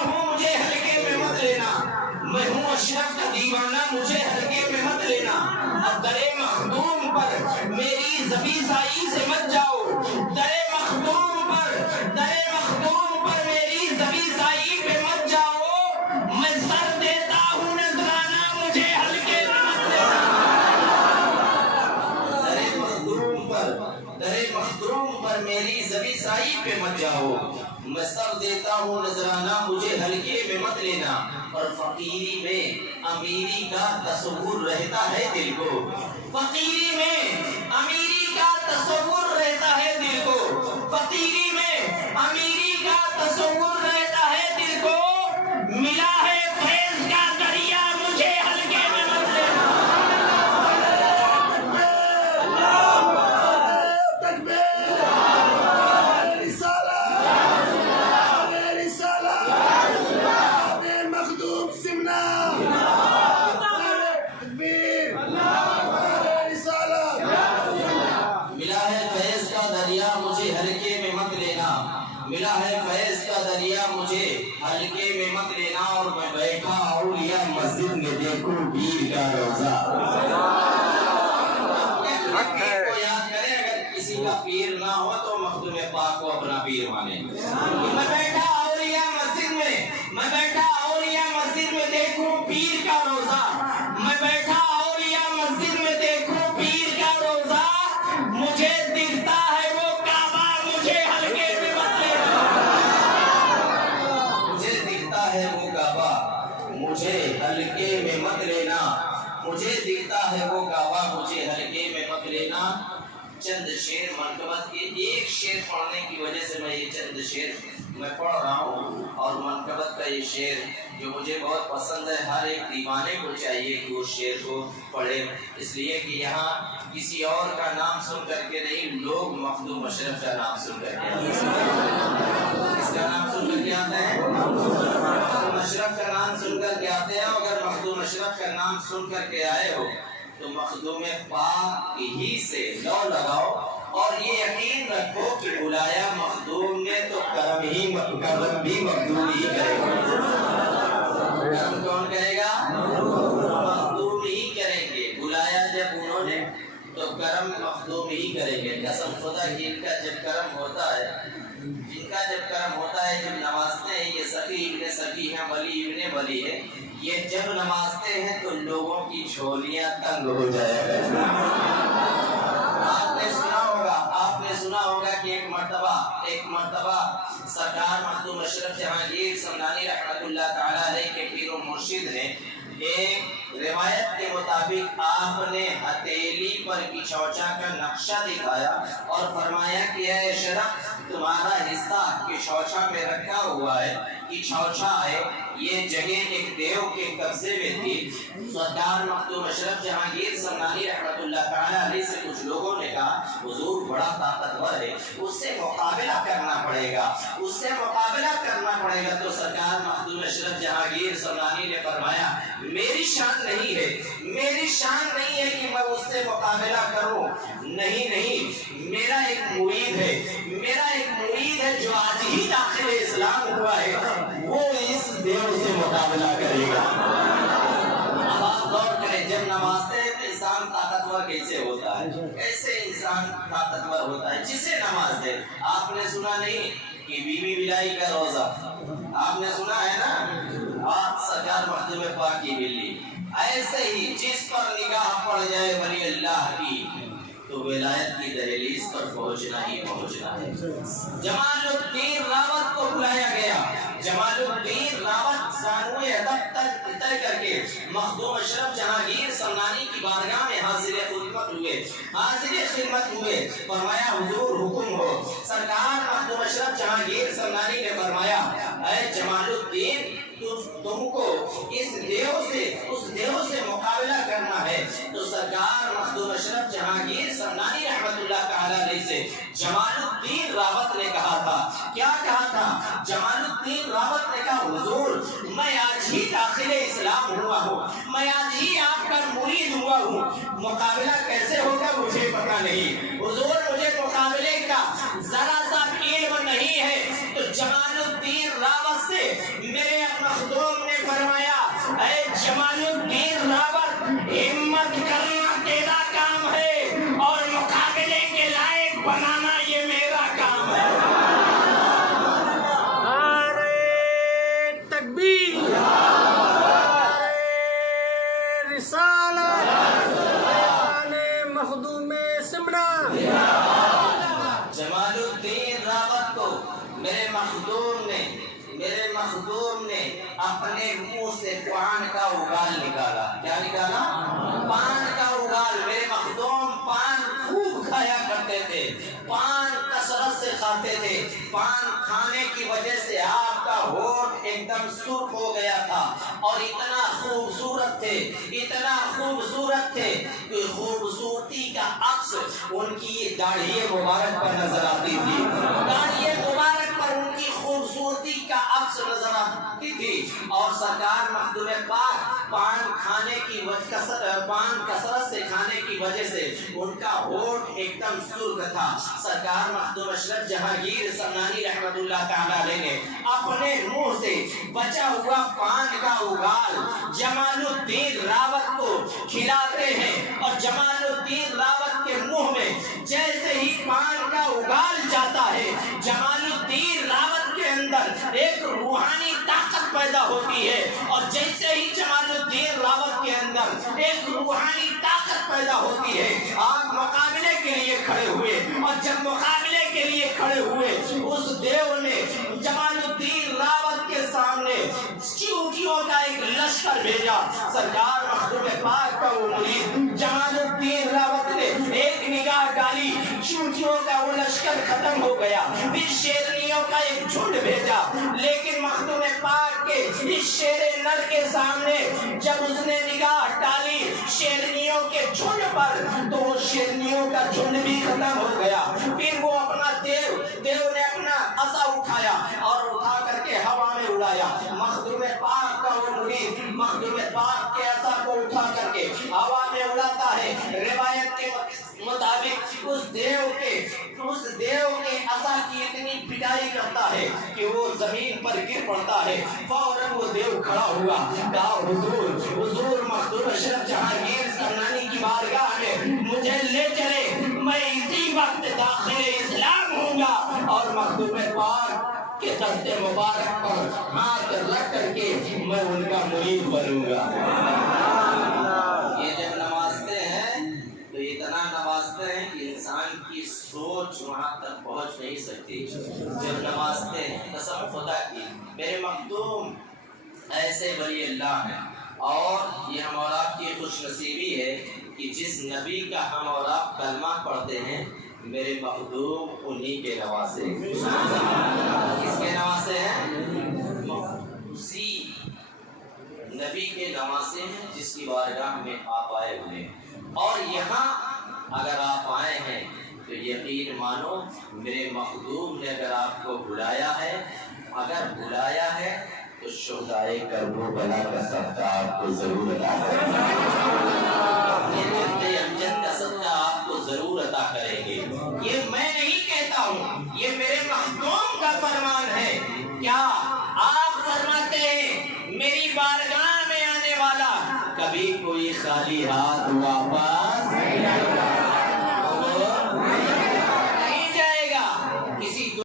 ہوں مجھے ہلکے میں مت لینا، میں ہوں اشرف کا دیوانہ مجھے ہلکے میں مت لینا، اور درے مخدوم پر میری زبی سائی سے مت جاؤ، درے مخدوم پر میری زبی سائی پہ مت جاؤ، میں سر دیتا ہوں نذرانہ مجھے ہلکے میں مت لینا۔ درے مخدوم پر میری زبی سائی پہ مت جاؤ، میں سر دیتا ہوں نذرانہ مجھے ہلکے میں مت لینا، اور فقیری میں امیری کا تصور رہتا ہے دل کو، فقیری میں امیری کا تصور رہتا ہے دل کو، فقیری میں امیری کا تصور رہتا ہے دل کو، ملا ہے فیض کا دریا مجھے ہلکے میں مت لینا۔ ملا ہے فیض کا دریا مجھے ہلکے میں مت لینا، اور میں بیٹھا اولیاء مسجد میں دیکھوں پیر کا روزہ۔ پیر کو یاد کریں، اگر کسی کا پیر نہ ہو تو مخدوم پاک کو اپنا پیر مانے۔ میں بیٹھا اولیاء مسجد میں دیکھوں پیر کا روزہ، میں بیٹھا اولیاء مسجد میں دیکھوں پیر کا روزہ، مجھے دکھتا ہے وہ کعبہ مجھے ہلکے میں مت لینا، مجھے دکھتا ہے وہ کعبہ مجھے ہلکے میں مت لینا، مجھے دکھتا ہے وہ کعبہ مجھے ہلکے میں مت لینا۔ چند شعر منقبت کے، ایک شعر پڑھنے کی وجہ سے میں یہ چند شعر میں پڑھ رہا ہوں، اور منقبت کا یہ شعر جو مجھے بہت پسند ہے، ہر ایک دیوانے کو چاہیے کہ اس شعر کو پڑھے، اس لیے کہ یہاں کسی اور کا نام سن کر کے نہیں، لوگ مخدوم اشرف کا نام سن کر کے آتے ہیں۔ اس کا نام سن کر کے آتے ہیں، مخدوم اشرف کا نام سن کر کے آتے ہیں۔ اگر مخدوم اشرف کا نام سن کر کے آئے ہو تو مخدوم پاک ہی سے لو لگاؤ، اور یہ یقین رکھو کہ بلایا مخدوم نے تو کرم بھی مخدوم ہی کرے گا۔ کرم کون کرے گا؟ مخدوم ہی کریں گے۔ بلایا جب انہوں نے تو کرم مخدوم ہی کریں گے۔ قسم خدا کی ان کا جب کرم ہوتا ہے، جب نوازتے ہیں، یہ سخی ابن سخی ہیں، ولی ابن ولی ہے، یہ جب نمازتے ہیں تو لوگوں کی جھولیاں تنگ ہو جائے گا۔ آپ نے سنا ہوگا کہ ایک مرتبہ سرکار مخدوم اشرف جہانگیر سمنانی رحمۃ اللہ تعالی علیہ کے پیر و مرشد نے ایک روایت کے مطابق آپ نے ہتھیلی پر کچھوچا کا نقشہ دکھایا اور فرمایا کہ اے اشرف، تمہارا حصہ کچھوچا میں رکھا ہوا ہے، کچھوچا ہے، یہ جگہ ایک دیو کے قبضے میں تھی۔ سرکار مخدوم اشرف جہانگیر سمنانی رحمۃ اللہ تعالی علیہ سے کچھ لوگوں نے کہا حضور بڑا طاقتور ہے، اس سے مقابلہ کرنا پڑے گا۔ تو سرکار مخدوم اشرف جہانگیر سمنانی نے فرمایا میری شان نہیں ہے کہ میں اس سے مقابلہ کروں، نہیں، میرا ایک مرید ہے جو آج ہی داخل اسلام ہوا ہے، وہ اس دیو سے مقابلہ کرے گا۔ اب آپ غور کریں، جب نمازتے ہیں تو انسان طاقتور کیسے ہوتا ہے؟ ایسے انسان طاقتور ہوتا ہے جسے نماز دے۔ آپ نے سنا نہیں کہ بی بی بلائی کا روزہ، آپ نے سنا ہے نا، آپ سرکار مخدوم پاک کی بلی، ایسے ہی جس پر نگاہ پڑ جائے ولی اللہ کی تو ولایت کی دہلیز پر پہنچنا ہی پہنچنا ہے۔ جمال الدین راوت کو بلایا گیا، جمال الدین راوت زانوئے ادب تک طے کر کے مخدوم اشرف جہانگیر سمنانی کی بارگاہ میں حاضر خدمت ہوئے، فرمایا حضور حکم ہو۔ سرکار مخدوم اشرف جہانگیر سمنانی نے فرمایا اے جمال الدین، تم کو اس دیو سے مقابلہ کرنا ہے۔ تو سرکار مخدوم اشرف جہانگیر سمنانی رحمت اللہ تعالی علیہ سے جمال الدین راوت نے کہا تھا، کیا کہا تھا؟ جمال الدین راوت نے کہا حضور میں آج ہی داخل اسلام ہوا ہوں، میں آج ہی آپ کا مرید ہوا ہوں، مقابلہ کیسے ہوگا مجھے پتہ نہیں، حضور مجھے مقابلے کا ذرا سا علم نہیں ہے۔ تو جمال الدین راوت سے میرے مخدوم نے فرمایا اے جمال الدین راوت، ہمت کرنا تیرا کام ہے اور مقابلے کے لائق بنانا یہ میرا کام ہے۔ نعرہ تکبیر، نعرہ رسالت، بیان مخدوم سمنا۔ جمال الدین راوت کو میرے مخدوم نے اپنے منہ سے پان کا اگال نکالا۔ کیا نکالا؟ پان کا اگال۔ میرے مخدوم پان خوب کھایا کرتے تھے، پان کثرت سے کھاتے تھے، پان کھانے کی وجہ سے آپ کا ہونٹ ایک دم سرخ ہو گیا تھا اور اتنا خوبصورت تھے کہ خوبصورتی کا عکس ان کی یہ داڑھی مبارک پر نظر آتی تھی، داڑھی مبارک پر ان کی خوبصورتی کا عکس نظر آتی تھی۔ اور سرکار مخدوم پاک پان کثرت سے کھانے کی وجہ سے ان کا ہونٹ ایک دم سرخ تھا۔ سرکار مخدوم اشرف جہانگیر سمنانی رحمت اللہ تعالی علیہ نے اپنے منہ سے بچا ہوا پان کا اگال جمال الدین راوت کو کھلاتے ہیں، اور جمال الدین راوت کے منہ میں جیسے ہی پان کا اگال جاتا ہے، جمال الدین راوت کے اندر ایک روحانی طاقت پیدا ہوتی ہے، اور جیسے ہی جمال الدین راوت کے اندر ایک روحانی طاقت پیدا ہوتی ہے، آپ مقابلے کے لیے کھڑے ہوئے، اور جب مقابلے کے لیے کھڑے ہوئے اس دیو نے جمال الدین راوت کے سامنے چیونٹیوں کا ایک لشکر بھیجا۔ سرکار مخدوم پاک کا وہ مرید جمال الدین راوت نے ایک نگاہ ڈالی، چیونٹیوں کا وہ لشکر ختم ہو گیا، پھر شیرنیوں کا ایک جھنڈ بھیجا، لیکن مخدوم پاک کے اس شیر نر کے سامنے جب اس نے نگاہ ڈالی شیرنیوں کے جھنڈ پر تو وہ شیرنیوں کا جھنڈ بھی ختم ہو گیا۔ پھر وہ اپنا دیو نے اپنا عصا اٹھایا اور اٹھا کر کے ہوا میں اڑایا۔ مخدوم پاک کا وہ مرید مخدوم پاک کے عصا کو اٹھا کر کے ہوا میں اڑاتا ہے، روایت کے مطابق اس دیو کے عصا کی اتنی پٹائی کرتا ہے کہ وہ زمین پر گر پڑتا ہے۔ فوراً وہ دیو کھڑا ہوا، کہا حضور مخدوم اشرف جہانگیر سمنانی کی بارگاہ میں مجھے لے چلے، میں اسی وقت داخل اسلام ہوں گا اور مخدوم پاک کے دست مبارک پر ہاتھ رکھ کر کے میں ان کا مرید بنوں گا۔ یہ جب نوازتے ہیں تو اتنا نوازتے ہیں کہ انسان کی سوچ وہاں تک پہنچ نہیں سکتی۔ جب نوازتے ہیں قسم خدا کی، میرے مخدوم ایسے ولی اللہ ہیں، اور یہ ہم اور آپ کی خوش نصیبی ہے کہ جس نبی کا ہم اور آپ کلمہ پڑھتے ہیں میرے مخدوم انہی کے نواسے۔ کس کے نواسے ہیں؟ اسی نبی کے نواسے ہیں جس کی بارگاہ میں آپ آئے ہوئے ہیں، اور یہاں اگر آپ آئے ہیں تو یقین مانو میرے مخدوم نے اگر آپ کو بلایا ہے تو شہدائے کربلا کا صدقہ آپ کو ضرور عطا کریں گے، امجد کا صدقہ آپ کو ضرور عطا کریں گے۔ یہ میں نہیں کہتا ہوں، یہ میرے مخدوم کا فرمان ہے۔ کیا آپ فرماتے ہیں میری بارگاہ میں آنے والا کبھی کوئی خالی ہاتھ واپس نہیں آئے گا؟